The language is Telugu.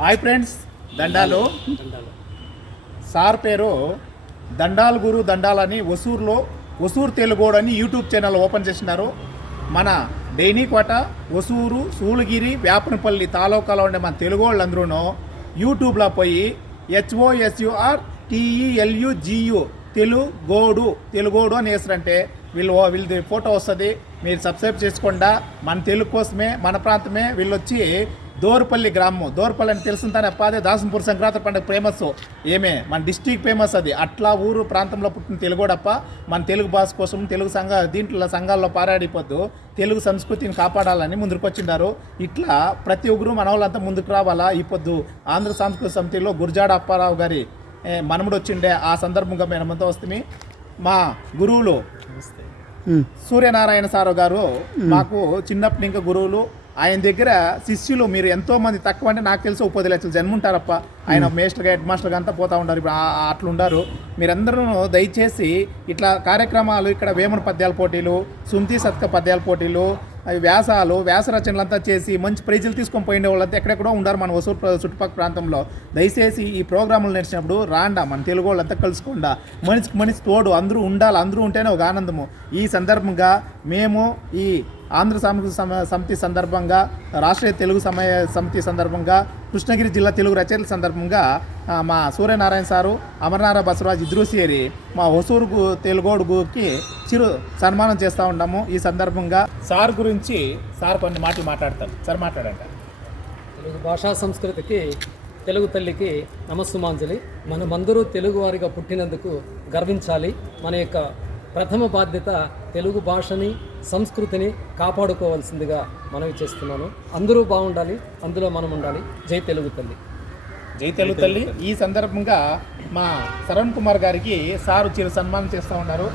హాయ్ ఫ్రెండ్స్, దండాలు. సార్ పేరు దండాల్ గురు దండాలని ఒసూరు తెలుగోడు అని యూట్యూబ్ ఛానల్ ఓపెన్ చేసినారు. మన డైనీకోట, ఒసూరు, సూళగిరి, వేపనపల్లి తాలూకాలో ఉండే మన తెలుగు వాళ్ళందరూ యూట్యూబ్లో పోయి HOSURTELUGU తెలుగోడు అని వేసారంటే వీళ్ళది ఫోటో వస్తుంది. మీరు సబ్స్క్రైబ్ చేసుకోండా. మన తెలుగు కోసమే, మన ప్రాంతమే. వీళ్ళు వచ్చి దోర్పల్లి గ్రామం, దోర్పల్లి అని తెలుసుంటానే అదే దాసంపూర్ సంక్రాంతి పండుగ ఫేమస్. మన డిస్టిక్ ఫేమస్ అది. అట్లా ఊరు ప్రాంతంలో పుట్టిన తెలుగోడప్ప. మన తెలుగు భాష కోసం, తెలుగు సంఘాల్లో పారాడిపోద్దు, తెలుగు సంస్కృతిని కాపాడాలని ముందుకు వచ్చిండారు. ఇట్లా ప్రతి ఒక్కరు మన వాళ్ళంతా ముందుకు రావాలా. ఈ పొద్దు ఆంధ్ర సాంస్కృతిక సమితిలో గురజాడ అప్పారావు గారి మనముడు వచ్చిండే. ఆ సందర్భంగా మేమంతా వస్తుంది. మా గురువులు సూర్యనారాయణ సారు గారు మాకు చిన్నప్పటి ఇంకా గురువులు. ఆయన దగ్గర శిష్యులు మీరు ఎంతోమంది, తక్కువ అంటే నాకు తెలిసి 10 లక్షలు జన్మ ఉంటారప్ప. ఆయన మేస్టర్గా, హెడ్ మాస్టర్గా అంతా పోతూ ఉంటారు. ఇప్పుడు అట్లుండారు. మీరందరూ దయచేసి ఇట్లా కార్యక్రమాలు, ఇక్కడ వేమన పద్యాల పోటీలు, సుంతి సత్క పద్యాల పోటీలు, వ్యాస రచనలు అంతా చేసి మంచి ప్రైజులు తీసుకొని పోయిన వాళ్ళంతా ఎక్కడెక్కడో ఉన్నారు మన ఒసూరు చుట్టుపక్కల ప్రాంతంలో. దయచేసి ఈ ప్రోగ్రాములు నడిచినప్పుడు రాండా, మన తెలుగు వాళ్ళంతా కలుసుకోండా. మనిషి తోడు అందరూ ఉండాలి. అందరూ ఉంటేనే ఒక ఆనందము. ఈ సందర్భంగా మేము ఈ ఆంధ్ర సాంస్కృతిక సమితి సందర్భంగా, రాష్ట్రీయ తెలుగు సమితి సందర్భంగా, కృష్ణగిరి జిల్లా తెలుగు రచయితల సందర్భంగా మా సూర్యనారాయణ సారు, అమరనారాయణ బసవరాజు ఇద్దరూ చేరి మా ఒసూరు తెలుగోడుకి చిరు సన్మానం చేస్తూ ఉంటాము. ఈ సందర్భంగా సార్ గురించి కొన్ని మాటలు మాట్లాడతారు. సార్ మాట్లాడండి. తెలుగు భాషా సంస్కృతికి, తెలుగు తల్లికి నమస్సుమాంజలి. మనమందరూ తెలుగువారిగా పుట్టినందుకు గర్వించాలి. మన యొక్క ప్రథమ బాధ్యత తెలుగు భాషని, సంస్కృతిని కాపాడుకోవాల్సిందిగా మనవి చేస్తున్నాను. అందరూ బాగుండాలి, అందులో మనం ఉండాలి. జై తెలుగు తల్లి. జై తెలుగు తల్లి. ఈ సందర్భంగా మా శరణ్ కుమార్ గారికి సారు చిరు సన్మానం చేస్తూ ఉన్నారు.